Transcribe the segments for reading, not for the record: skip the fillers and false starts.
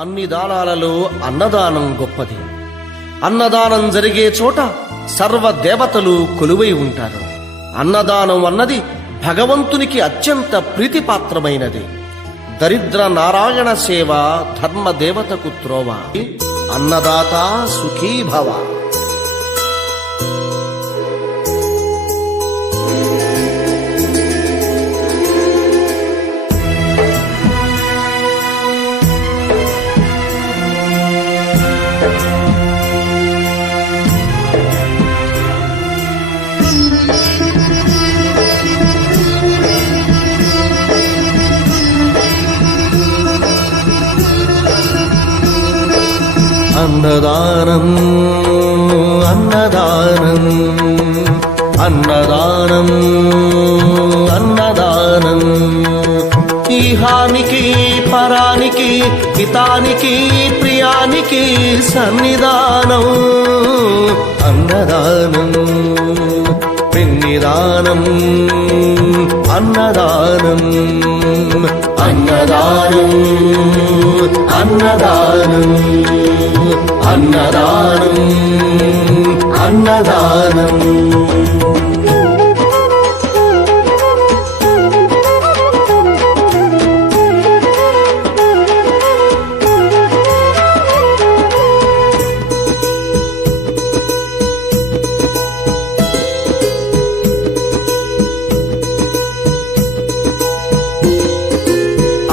అన్ని దానాలలో అన్నదానం గొప్పది. అన్నదానం జరిగే చోట సర్వ దేవతలు కొలువై ఉంటారు. అన్నదానం అన్నది భగవంతునికి అత్యంత ప్రీతిపాత్రమైనది. దరిద్ర నారాయణ సేవ ధర్మదేవతకు త్రోవ. అన్నదాత సుఖీ భవ. అన్నదానం అన్నదానం అన్నదానం అన్నదానం ఈహానికి పరానికి హితానికి ప్రియానికి సన్నిధానం. అన్నదానం పిన్నిదానం అన్నదానం అన్నదానం అన్నదానం అన్నదానం అన్నదానం.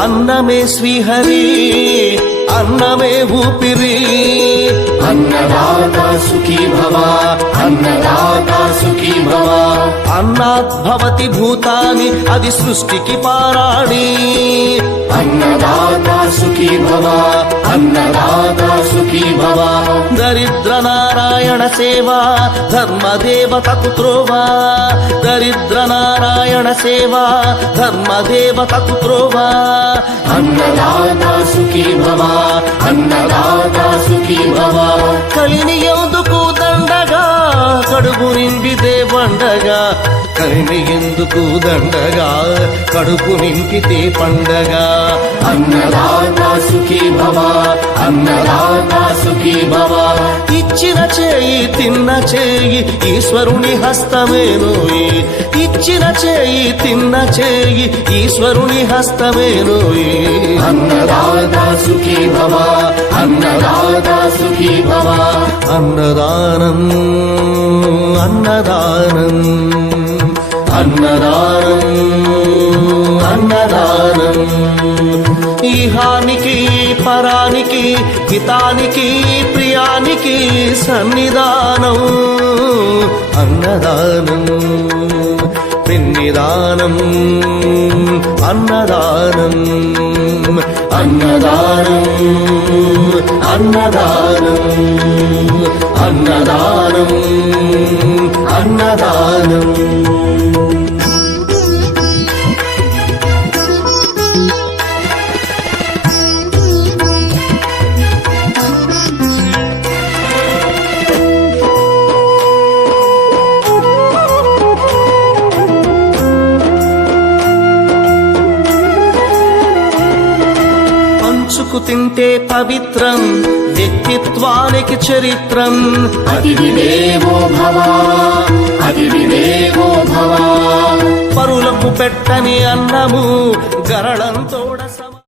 అన్నమే శ్రీహరి అన్నమే ఊపిరి. అన్నదాత సుఖీ భవ అన్నదాత సుఖీ భవ. అన్నాద్భవతి భూతాని అది సృష్టికి పారాణి. అన్నదాత సుఖీ భవ అన్నదాత సుఖీ భవ. దరిద్ర నారాయణ సేవ ధర్మదేవతకు త్రోవ. దరిద్ర నారాయణ సేవ ధర్మదేవతకు త్రోవ. అన్నదాత సుఖీ భవ అన్నదాత సుఖీ భవ. కలిని ఎందుకు దండగా కడుపు నింపితే పండగా. కలిని ఎందుకు దండగా కడుపు నింపితే పండగ. అన్నదాత సుఖీ భవ అన్నదాత సుఖీ భవ. ఇచ్చిన చేయి తిన్న చేయి ఈశ్వరుని హస్తమేనోయి. ఇచ్చిన చేయి తిన్న చేయి ఈశ్వరుని హస్తమేనోయి. అన్నదాత సుఖీ భవ అన్నదాత సుఖీ భవ. అన్నదానం అన్నదానం అన్నదానం అన్నదానం ఈహానికి పరానికి హితానికి ప్రియానికి సన్నిధానం. అన్నదానం పిన్నిదానం అన్నదానం అన్నదానం అన్నదానం అన్నదానం అన్నదానం. పంచుకు తింటే పవిత్రం వ్యక్తిత్వానికి చరిత్రం. అతిథి దేవో భవ అతిథి దేవో భవ. పరులకు పెట్టని అన్నము గరళంతోడ